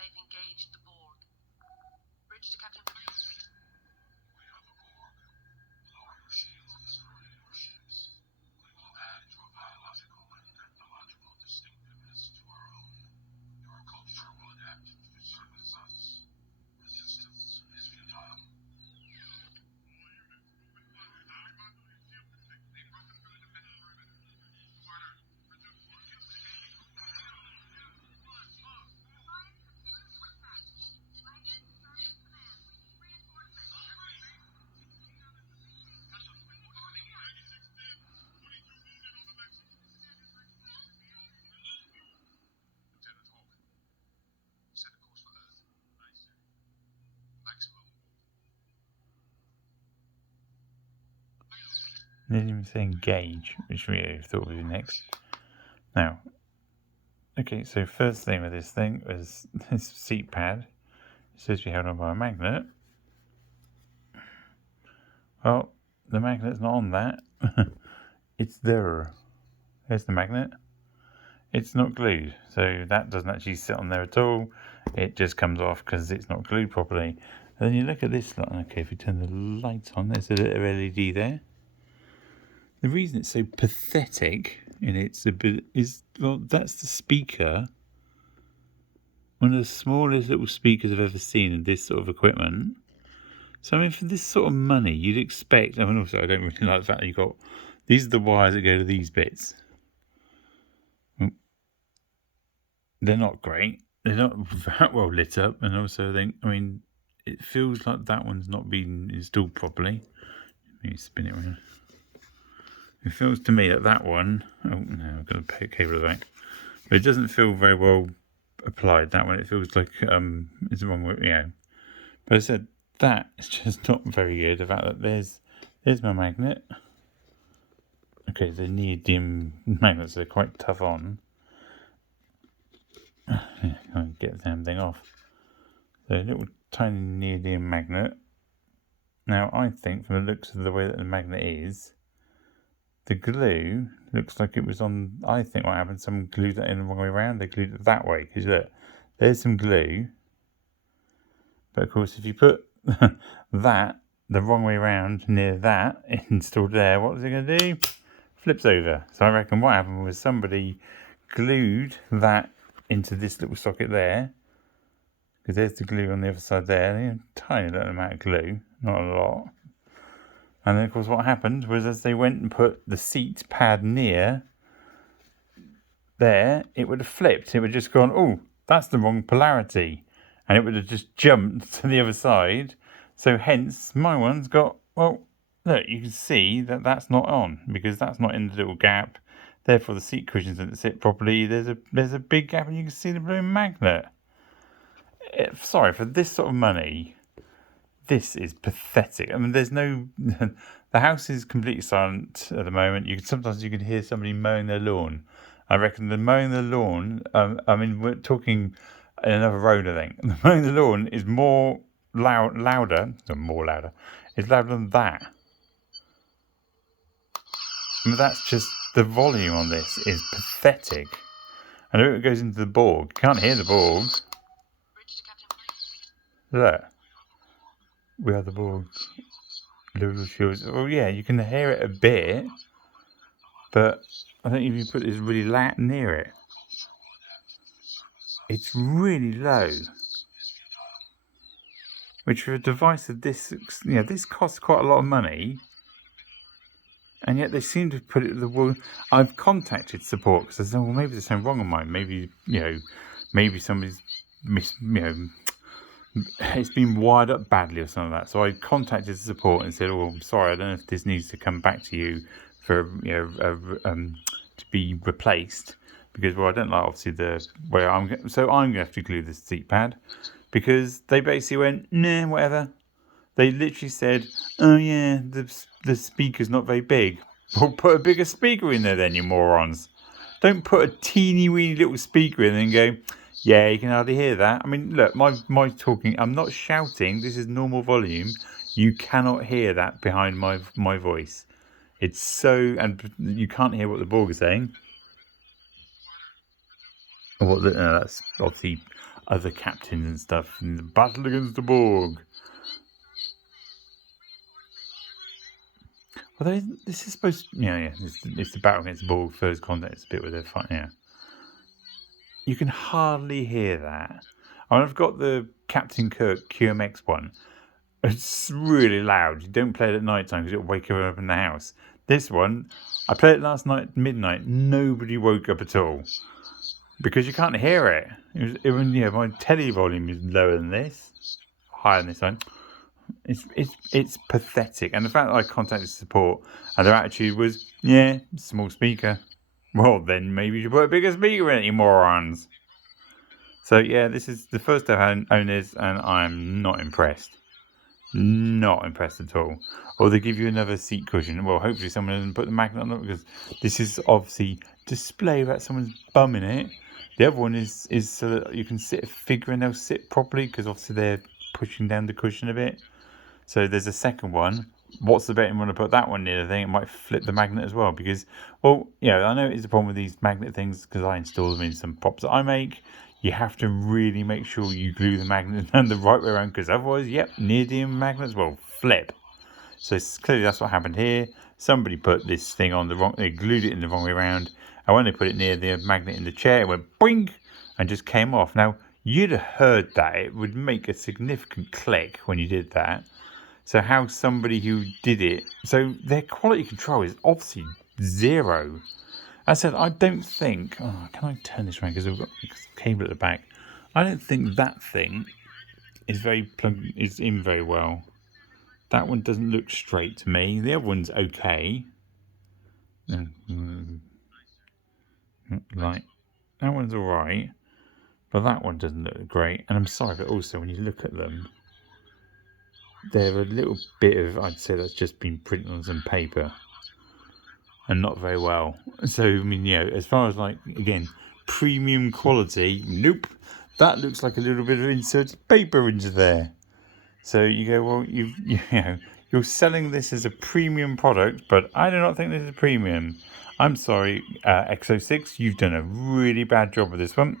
They've engaged the Borg. Bridge to Captain. We are the Borg. Lower your shields, surrounding your ships. We will add your biological and ethnological distinctiveness to our own. Your culture will adapt to service us. Resistance is futile. They didn't even say engage, which we thought would be next. Now, okay, so first thing with this thing was this seat pad. It's supposed to be held on by a magnet. Well, the magnet's not on that. It's there. There's the magnet. It's not glued, so that doesn't actually sit on there at all. It just comes off because it's not glued properly. And then you look at this, okay, if we turn the lights on, there's a little LED there. The reason it's so pathetic in its ability is, well, that's the speaker. One of the smallest little speakers I've ever seen in this sort of equipment. So, I mean, for this sort of money, you'd expect, I mean, also, I don't really like the fact that you've got, these are the wires that go to these bits. They're not great. They're not that well lit up. And also, I mean, it feels like that one's not been installed properly. Let me spin it around. It feels to me that that one, oh no, I've got to put a cable at the back. But it doesn't feel very well applied. That one, it feels like it's the wrong way, yeah. But I said, that is just not very good. The fact that there's my magnet. Okay, the neodymium magnets are quite tough on. Yeah, can't get the damn thing off. So a little tiny neodymium magnet. Now I think from the looks of the way that the magnet is, the glue looks like it was on, I think what happened, someone glued that in the wrong way around. They glued it that way, because look, there's some glue. But of course, if you put that the wrong way around near that installed there, what was it going to do? Flips over. So I reckon what happened was somebody glued that into this little socket there, because there's the glue on the other side there, a tiny little amount of glue, not a lot. And then of course what happened was as they went and put the seat pad near there, it would have flipped. It would have just gone, oh, that's the wrong polarity. And it would have just jumped to the other side. So hence my one's got, well, look, you can see that that's not on because that's not in the little gap. Therefore the seat cushions don't sit properly. There's a big gap and you can see the blue magnet. Sorry, for this sort of money, this is pathetic. I mean, there's no... the house is completely silent at the moment. Sometimes you can hear somebody mowing their lawn. I reckon the mowing the lawn... I mean, we're talking in another road, I think. The mowing the lawn is more louder... more louder. It's louder than that. I mean, that's just... the volume on this is pathetic. I know it goes into the Borg. You can't hear the Borg. Look. We are the Borg. Little shields. Well, yeah, you can hear it a bit, but I think if you put this really near it, it's really low. Which for a device of this, this costs quite a lot of money, and yet they seem to put it the wall. I've contacted support because I said, well, maybe there's something wrong on mine. Maybe maybe somebody's it's been wired up badly or something like that. So I contacted support and said, "Oh, I'm sorry, I don't know if this needs to come back to you for to be replaced because I don't like obviously the way I'm going to have to glue the seat pad because they basically went nah, whatever." They literally said, "Oh yeah, the speaker's not very big." Well, put a bigger speaker in there then, you morons. Don't put a teeny weeny little speaker in and go, yeah, you can hardly hear that. I mean, look, my talking, I'm not shouting. This is normal volume. You cannot hear that behind my voice. It's so, and you can't hear what the Borg is saying. That's obviously other captains and stuff in the battle against the Borg. Although this is supposed to, yeah, it's the battle against the Borg, first contact, it's a bit where they're fighting, yeah. You can hardly hear that. I've got the Captain Kirk QMX one. It's really loud. You don't play it at night time because it'll wake everyone up in the house. This one, I played it last night at midnight. Nobody woke up at all because you can't hear it. My telly volume is lower than this, higher than this one. It's pathetic. And the fact that I contacted support and their attitude was, yeah, small speaker. Well, then maybe you should put a bigger speaker in it, you morons. So yeah, this is the first I've owned this, and I'm not impressed. Not impressed at all. Or they give you another seat cushion. Well, hopefully someone doesn't put the magnet on it, because this is obviously display without someone's bum in it. The other one is so that you can sit a figure and they'll sit properly, because obviously they're pushing down the cushion a bit. So there's a second one. What's the bet? You want to put that one near the thing? It might flip the magnet as well, because, well, I know it's a problem with these magnet things because I install them in some props that I make. You have to really make sure you glue the magnet down the right way around, because otherwise, neodymium magnets will flip. So clearly that's what happened here. Somebody put this thing on the wrong, they glued it in the wrong way around, and when they put it near the magnet in the chair, it went boing and just came off. Now, you'd have heard that. It would make a significant click when you did that. So how somebody who did it, so their quality control is obviously zero. I said, I don't think, can I turn this around because I've got a cable at the back. I don't think that thing is in very well. That one doesn't look straight to me. The other one's okay. Right. That one's alright. But that one doesn't look great. And I'm sorry, but also when you look at them, they're a little bit of, I'd say that's just been printed on some paper. And not very well. So, I mean, as far as again, premium quality, nope. That looks like a little bit of inserted paper into there. So you go, well, you're selling this as a premium product, but I do not think this is premium. I'm sorry, EXO6, you've done a really bad job with this one.